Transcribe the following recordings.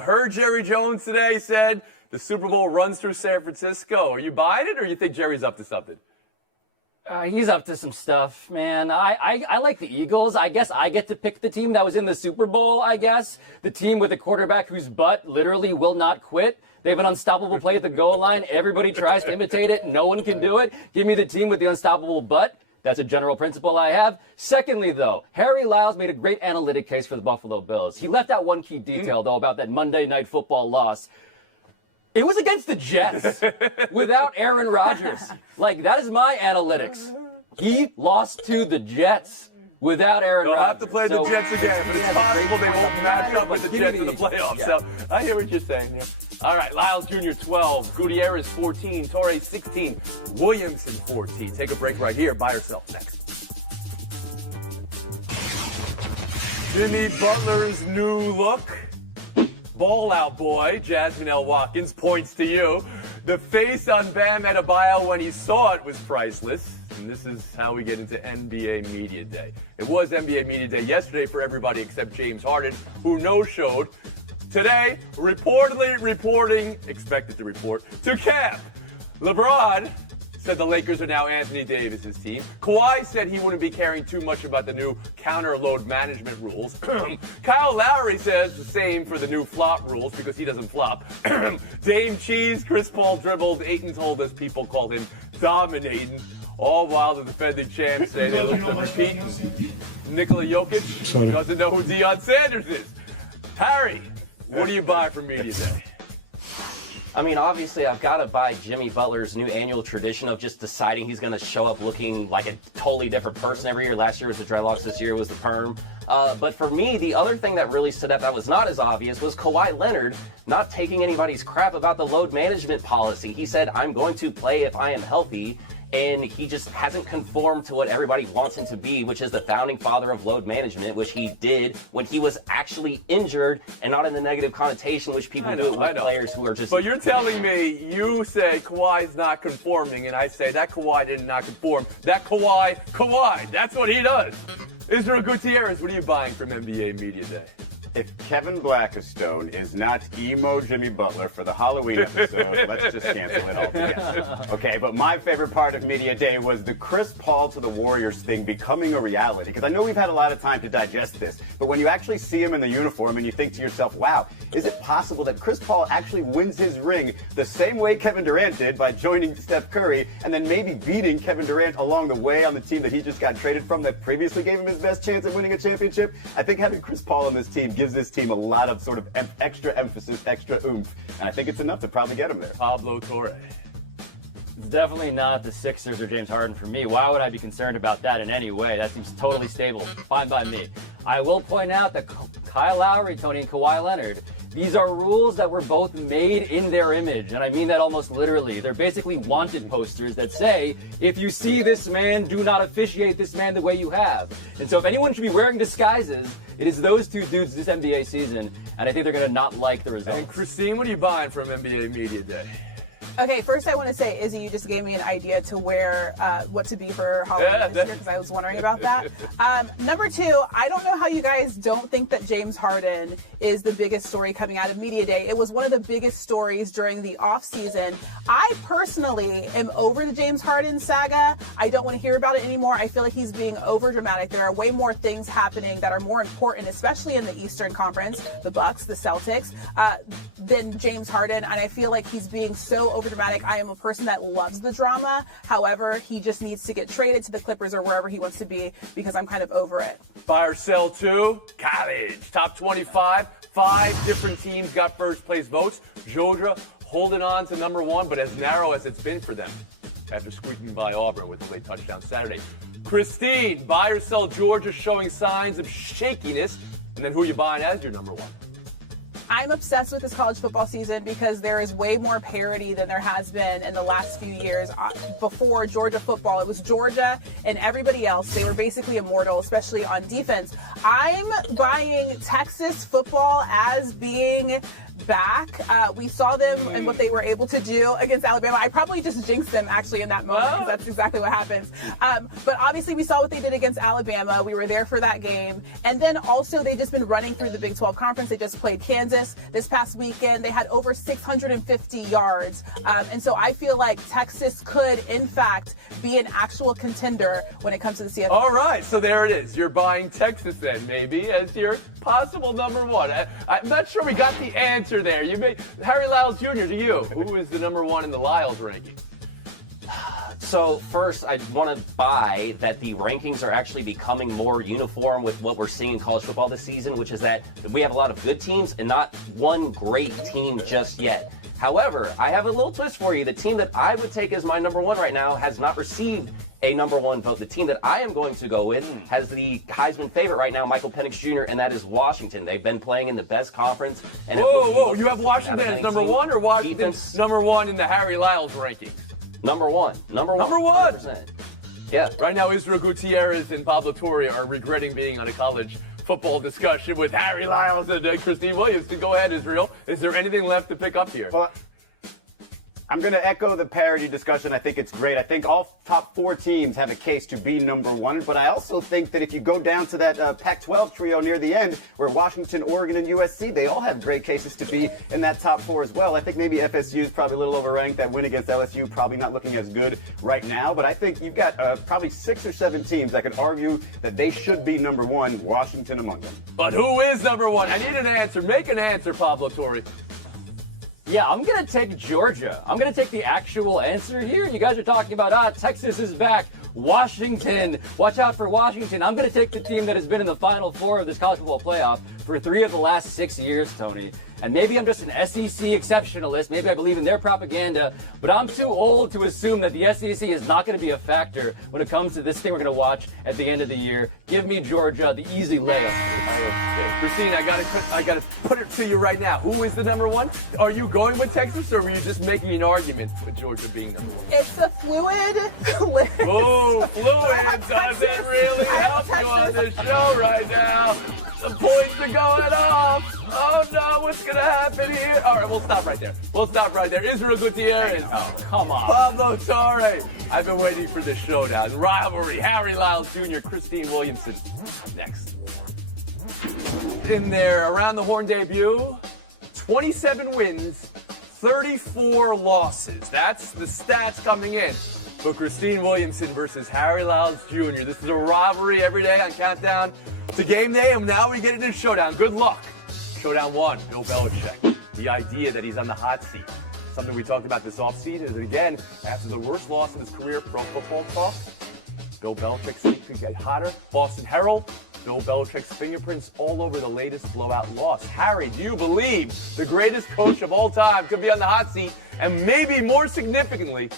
Heard Jerry Jones today said the Super Bowl runs through San Francisco. Are you buying it, or you think Jerry's up to something? He's up to some stuff, man. I like the Eagles. I guess I get to pick the team that was in the Super Bowl, I guess. The team with a quarterback whose butt literally will not quit. They have an unstoppable play at the goal line. Everybody tries to imitate it. No one can do it. Give me the team with the unstoppable butt. That's a general principle I have. Secondly, though, Harry Lyles made a great analytic case for the Buffalo Bills. He left out one key detail, though, about that Monday Night Football loss. It was against the Jets without Aaron Rodgers. Like, that is my analytics. He lost to the Jets without Aaron Rodgers. They'll have to play the Jets again, but it's possible they won't match up with the Jets in the playoffs. So I hear what you're saying here. All right, Lyles Jr. 12, Gutierrez 14, Torrey 16, Williamson 14. Take a break right here. Buy or sell next. Jimmy Butler's new look. Ball out boy, Jasmine L. Watkins, points to you. The face on Bam Adebayo when he saw it was priceless. And this is how we get into NBA Media Day. It was NBA Media Day yesterday for everybody except James Harden, who no-showed. Today, expected to report, to camp. LeBron said the Lakers are now Anthony Davis's team. Kawhi said he wouldn't be caring too much about the new counter-load management rules. Kyle Lowry says the same for the new flop rules because he doesn't flop. Dame Cheese, Chris Paul dribbled. Ayton told us people call him dominating. All while the defending champs say they look to repeat. Nikola Jokic doesn't know who Deion Sanders is. Harry, what do you buy for Media Day? I mean, obviously, I've got to buy Jimmy Butler's new annual tradition of just deciding he's going to show up looking like a totally different person every year. Last year was the dreadlocks, this year was the perm. But for me, the other thing that really stood out that was not as obvious was Kawhi Leonard not taking anybody's crap about the load management policy. He said, I'm going to play if I am healthy. And he just hasn't conformed to what everybody wants him to be, which is the founding father of load management, which he did when he was actually injured and not in the negative connotation which people do it with players who are just... But you're telling me, you say Kawhi's not conforming, and I say that Kawhi did not conform. That Kawhi, that's what he does. Israel Gutierrez, what are you buying from NBA Media Day? If Kevin Blackistone is not emo Jimmy Butler for the Halloween episode, let's just cancel it altogether. Okay, but my favorite part of Media Day was the Chris Paul to the Warriors thing becoming a reality. Because I know we've had a lot of time to digest this, but when you actually see him in the uniform and you think to yourself, wow, is it possible that Chris Paul actually wins his ring the same way Kevin Durant did by joining Steph Curry and then maybe beating Kevin Durant along the way on the team that he just got traded from that previously gave him his best chance at winning a championship? I think having Chris Paul on this team gives this team a lot of sort of extra emphasis, extra oomph, and I think it's enough to probably get him there. Pablo Torre. It's definitely not the Sixers or James Harden for me. Why would I be concerned about that in any way? That seems totally stable. Fine by me. I will point out that Kyle Lowry, Tony, and Kawhi Leonard, these are rules that were both made in their image, and I mean that almost literally. They're basically wanted posters that say, if you see this man, do not officiate this man the way you have. And so if anyone should be wearing disguises, it is those two dudes this NBA season, and I think they're going to not like the results. And Christine, what are you buying from NBA Media Day? Okay, first I want to say, Izzy, you just gave me an idea to wear what to be for Halloween this year because I was wondering about that. Number two, I don't know how you guys don't think that James Harden is the biggest story coming out of Media Day. It was one of the biggest stories during the offseason. I personally am over the James Harden saga. I don't want to hear about it anymore. I feel like he's being over dramatic. There are way more things happening that are more important, especially in the Eastern Conference, the Bucks, the Celtics, than James Harden. And I feel like he's being so over dramatic. I am a person that loves the drama. However, he just needs to get traded to the Clippers or wherever he wants to be because I'm kind of over it. Buy or sell to college. Top 25. 5 different teams got first place votes. Georgia holding on to number 1, but as narrow as it's been for them after squeaking by Auburn with a late touchdown Saturday. Christine, buy or sell Georgia showing signs of shakiness. And then who are you buying as your number 1? I'm obsessed with this college football season because there is way more parity than there has been in the last few years. Before Georgia football, it was Georgia and everybody else. They were basically immortal, especially on defense. I'm buying Texas football as being back. We saw them and what they were able to do against Alabama. I probably just jinxed them actually in that moment because that's exactly what happens. But obviously we saw what they did against Alabama. We were there for that game. And then also they've just been running through the Big 12 Conference. They just played Kansas. Texas this past weekend. They had over 650 yards. And so I feel like Texas could, in fact, be an actual contender when it comes to the CFP. All right, so there it is. You're buying Texas then, maybe, as your possible number one. I'm not sure we got the answer there. Harry Lyles Jr., to you, who is the number one in the Lyles ranking? So first, I want to buy that the rankings are actually becoming more uniform with what we're seeing in college football this season, which is that we have a lot of good teams and not one great team just yet. However, I have a little twist for you. The team that I would take as my number one right now has not received a number one vote. The team that I am going to go with has the Heisman favorite right now, Michael Penix Jr., and that is Washington. They've been playing in the best conference. And Whoa, you have Washington as number one, or Washington number one in the Harry Lyles rankings? Number one. Number one. 100%. Yeah. Right now, Israel Gutierrez and Pablo Torre are regretting being on a college football discussion with Harry Lyles and Christine Williamson. Go ahead, Israel. Is there anything left to pick up here? Well, I'm going to echo the parity discussion. I think it's great. I think all top 4 teams have a case to be number one, but I also think that if you go down to that Pac-12 trio near the end, where Washington, Oregon, and USC, they all have great cases to be in that top 4 as well. I think maybe FSU is probably a little overranked. That win against LSU probably not looking as good right now, but I think you've got probably 6 or 7 teams that could argue that they should be number one, Washington among them. But who is number one? I need an answer. Make an answer, Pablo Torre. Yeah, I'm going to take Georgia. I'm going to take the actual answer here. You guys are talking about, Texas is back. Washington. Watch out for Washington. I'm going to take the team that has been in the Final Four of this college football playoff for 3 of the last 6 years, Tony. And maybe I'm just an SEC exceptionalist. Maybe I believe in their propaganda. But I'm too old to assume that the SEC is not going to be a factor when it comes to this thing we're going to watch at the end of the year. Give me Georgia, the easy layup. Christine, I gotta put it to you right now. Who is the number one? Are you going with Texas, or were you just making an argument with Georgia being number one? It's a fluid list. Oh, fluid doesn't really help you on this show right now. The points are going off. Oh no, what's gonna happen here? All right, we'll stop right there. Israel Gutierrez. Oh, come on. Pablo Torre. I've been waiting for this showdown. Rivalry. Harry Lyles Jr., Christine Williamson. Next. In their Around the Horn debut, 27 wins, 34 losses. That's the stats coming in. But Christine Williamson versus Harry Lyles Jr. This is a rivalry every day on Countdown to Game Day, and now we get into Showdown. Good luck. Showdown 1, Bill Belichick. The idea that he's on the hot seat. Something we talked about this offseason is, again, after the worst loss of his career, Pro Football Talk, Bill Belichick's seat could get hotter. Boston Herald, Bill Belichick's fingerprints all over the latest blowout loss. Harry, do you believe the greatest coach of all time could be on the hot seat? And maybe more significantly,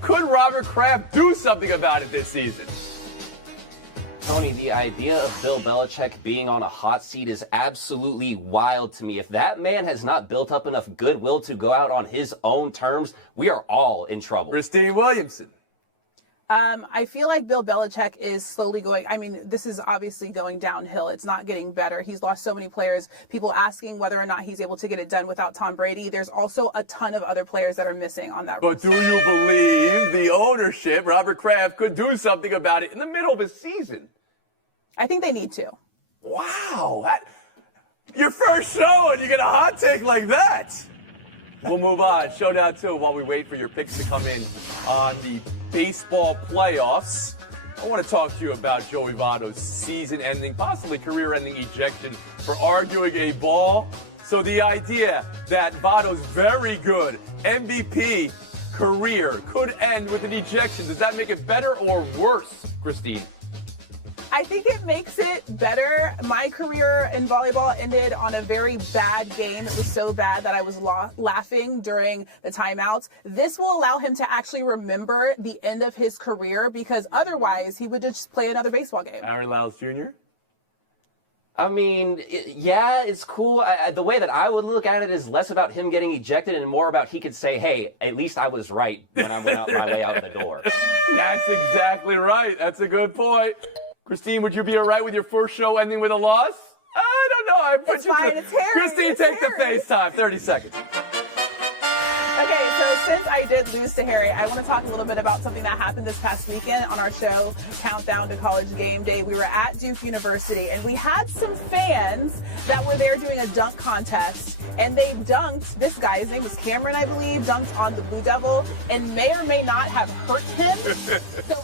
could Robert Kraft do something about it this season? Tony, the idea of Bill Belichick being on a hot seat is absolutely wild to me. If that man has not built up enough goodwill to go out on his own terms, we are all in trouble. Christine Williamson. I feel like Bill Belichick is slowly going, this is obviously going downhill. It's not getting better. He's lost so many players. People asking whether or not he's able to get it done without Tom Brady. There's also a ton of other players that are missing on that roster. But do you believe the ownership, Robert Kraft, could do something about it in the middle of a season? I think they need to. Wow. Your first show and you get a hot take like that. We'll move on. Showdown 2 while we wait for your picks to come in on the baseball playoffs. I want to talk to you about Joey Votto's season-ending, possibly career-ending ejection for arguing a ball. So the idea that Votto's very good MVP career could end with an ejection, does that make it better or worse, Christine? I think it makes it better. My career in volleyball ended on a very bad game. It was so bad that I was laughing during the timeouts. This will allow him to actually remember the end of his career, because otherwise he would just play another baseball game. Harry Lyles Jr.? I mean, yeah, it's cool. The way that I would look at it is less about him getting ejected and more about he could say, hey, at least I was right when I went out my way out the door. That's exactly right. That's a good point. Christine, would you be all right with your first show ending with a loss? I don't know. It's fine. It's Harry. Christine, it's take Harry. the FaceTime. 30 seconds. Okay, so since I did lose to Harry, I want to talk a little bit about something that happened this past weekend on our show, Countdown to College Game Day. We were at Duke University, and we had some fans that were there doing a dunk contest, and they dunked, this guy, his name was Cameron, I believe, dunked on the Blue Devil, and may or may not have hurt him. So